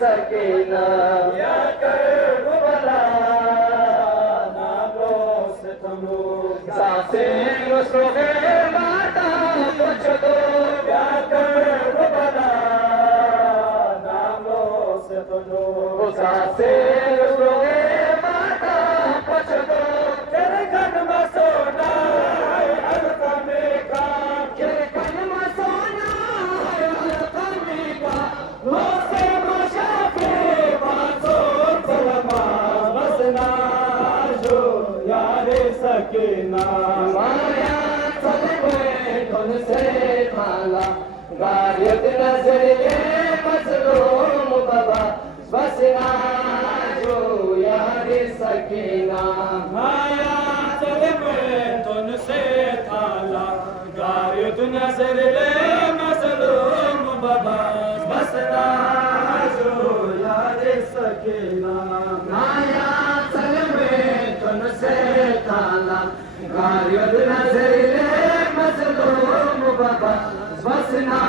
सकीना या करबला नालो से तुमो सासे मुस्रोगे माता कुछ दो या करबला नालो से तुमो सासे मुस्रोगे माता कुछ दो तेरे घर में सोना अलका में का तेरे घर में सोना अलका में का लोसे मुशाफे बाजो सलमा बसना जो यारे सकीना माया चलवे धुन से थाला गायत नजरिए मजलूम बाबा बसना जो यारे सकीना माया चलवे धुन से थाला गायत नजरिए मजलूम बाबा बसना जो यारे सकीना माया चलवे धुन से थाला गायत नजरिए मजलूम बाबा बसना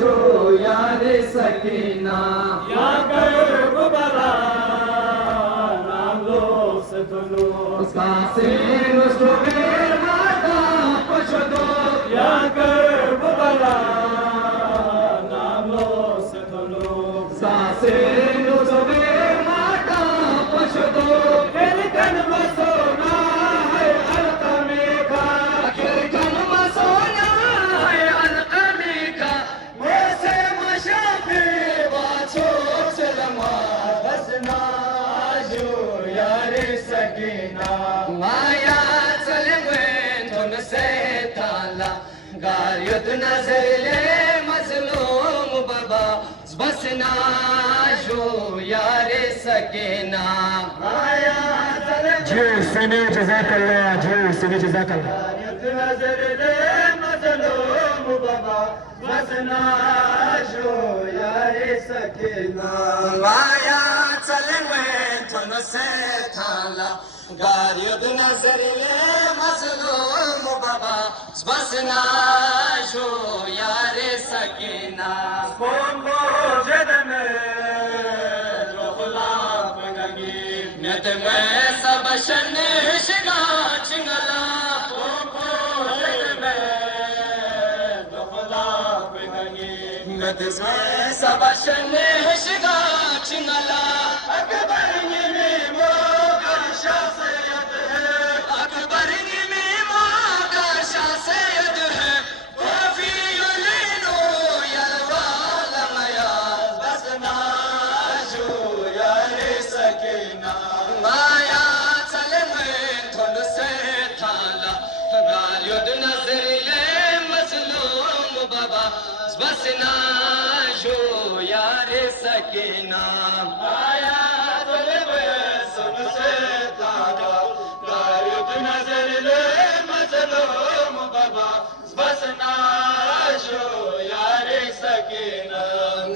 जो यारे सकीना या करबला नाम लो से तुलो उसका सिर उसको मेर माता कुछ दो या करबला नाम लो से तुलो उसका सिर उसको मेर माता कुछ दो फिर कन मसोना है अलका में का फिर कन मसोना है अलका में का वैसे मशाफे बाछो सलमा बसना जो यारे सकीना माया चलवे धुन से थाला गायत नजर ले मजलूम बाबा बसना जो यारे सकीना माया चलवे सनी जज़ाकल्लाह सनी जज़ाकल्लाह गायत नजर ले मजलूम बाबा बसना जो यारे सकीना माया चलवे धुन से थाला गायत नजर ले मजलूम बाबा बसना जो यारे सकीना कोंबो जदन जो गुलाब गंगी नत में सब शन शिगा चिंगला कोंबो जदन जो गुलाब गंगी नत में सब शन शिगा चिंगला अकबर ने मोगा शासयत है अकबर ने मोगा शासयत है वफी युलिनो यलवाल मया बसना जो यारे सकीना माया चलवे धुन से थाला गायत नजर ले मजलूम बाबा बसना जो यारे सकीना माया चलवे सुन से थाला गायत नजर ले मजलूम बाबा बसना जो यारे सकीना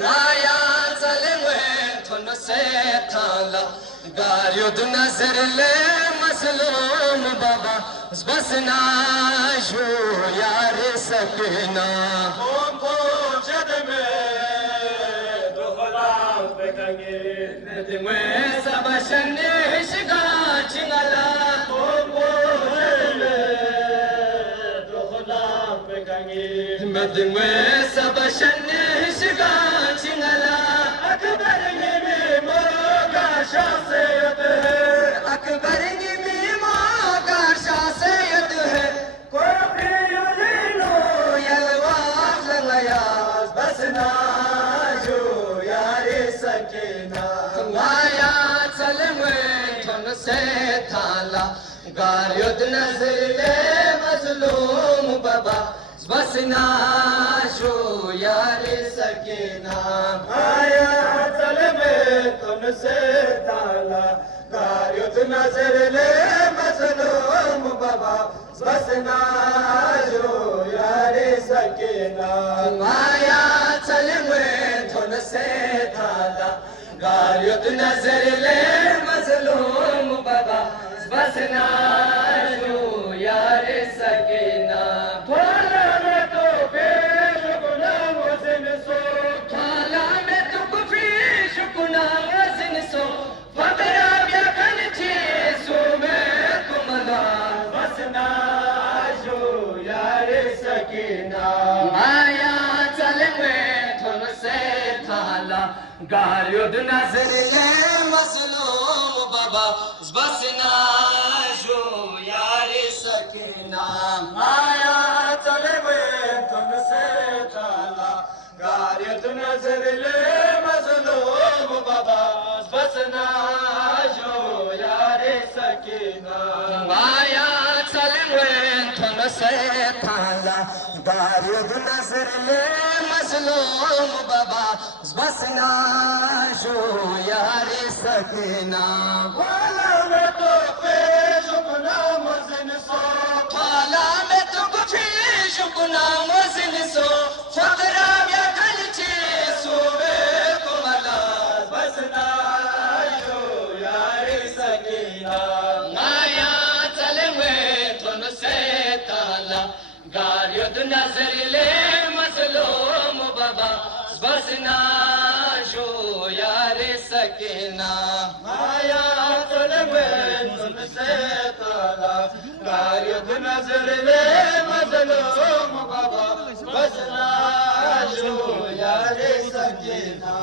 माया चलवे धुन से थाला गायत नजर ले मजलूम बाबा बसना जो यारे सकीना कोंबो जद में दो गुलाब गंगे नद में सब शन शिगा चिंगला कोंबो जद में दो गुलाब गंगे नद में सब शन शिगा चिंगला अकबर ने मोगा शासयत है अकबर ने मोगा शासयत है कोई युलिनो यलवाल लया बसना जो यारे सकीना माया चलवे धुन से थाला गायत नजर ले मजलूम बाबा बसना जो यारे सकीना माया चलवे धुन से थाला गायत नजर ले मजलूम बाबा बसना जो यारे सकीना माया चलवे धुन से थाला गायत नजर ले मजलूम बाबा बसना जो यारे सकीना थाला में तो पेश गुलाम हुसैन सो थाला में तो पेश ताला गारियों नजर ले मजलूम बाबा बस ना जो यार सकीना आया चले में तुमसे ताला गारियों नजर ले मजलूम बाबा बस ना जो यार सकीना आया चले में तुमसे ताला गारियों नजर ले मजलूम बाबा बस ना जो यार सकीना वाला में तो पेश गुना मजन सो वाला में तो पेश गुना मजन सो फकरा या खलचे सोवे कुमला बस ना जो यार सकीना माया चले में तुमसे ताला गारियों नजर ले मजलूम बाबा बस ना जो यार सकीना माया चले में तुमसे ताला गारियों नजर ले मजलूम बाबा बस ना जो यार सकीना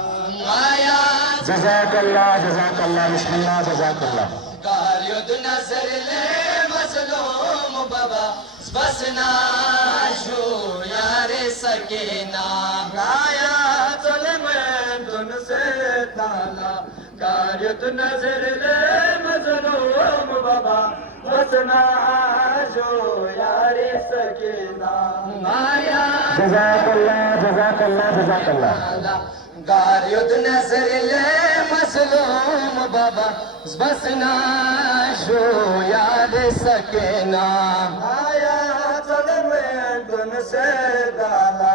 माया जज़ाकल्लाह बिस्मिल्लाह जज़ाकल्लाह गारियों नजर ले मजलूम बाबा बस ना जो यार सकीना माया चले में तुमसे ताला गारियों नजर ले मजलूम बाबा बस ना जो यार सकीना माया जज़ाकल्लाह गारियों नजर ले मजलूम बाबा बस ना जो यार सकीना माया चले में तुमसे ताला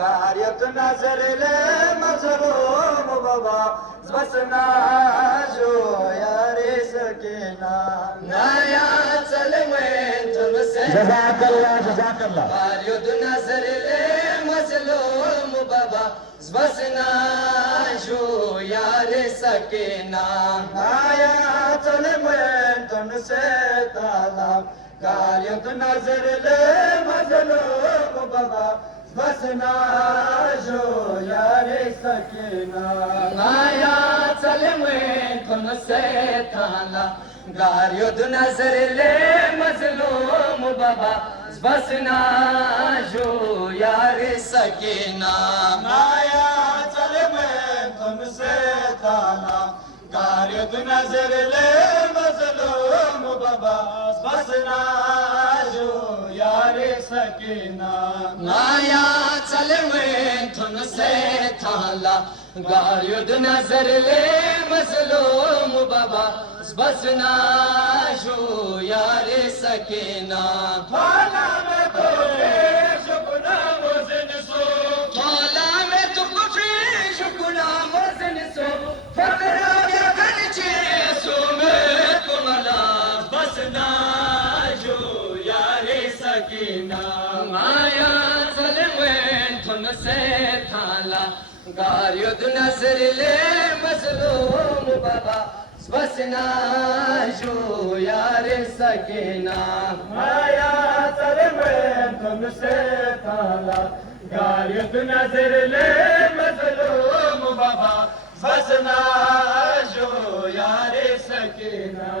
गारियों नजर ले मजलूम बाबा बस ना जो यार सकीना माया चले में तुमसे जज़ाकल्लाह गारियों नजर ले मजलूम बाबा बस ना जो यार सकीना माया चले में तुमसे ताला गारियों नजर ले मजलूम बाबा बस ना जो यार सकीना माया चले में तुमसे ताला गारियों नजर ले मजलूम बाबा बस ना जो यार सकीना माया चले में तुमसे ताला गारियों नजर ले मजलूम बाबा बस ना जो यार सकीना माया चले में तुमसे ताला गारियों नजर ले मजलूम बाबा बस ना जो यार सकीना थाला में तो पेश गुना मजन सो थाला में तो पेश गुना मजन सो फकरा या खलचे सो में कुमला बस ना जो यार सकीना माया चले में तुमसे थाला गारियों नजर ले मजलूम बाबा बस ना जो यार सकीना माया चले में तुमसे ताला गारियों नजर ले मजलूम बाबा बस ना जो यार सकीना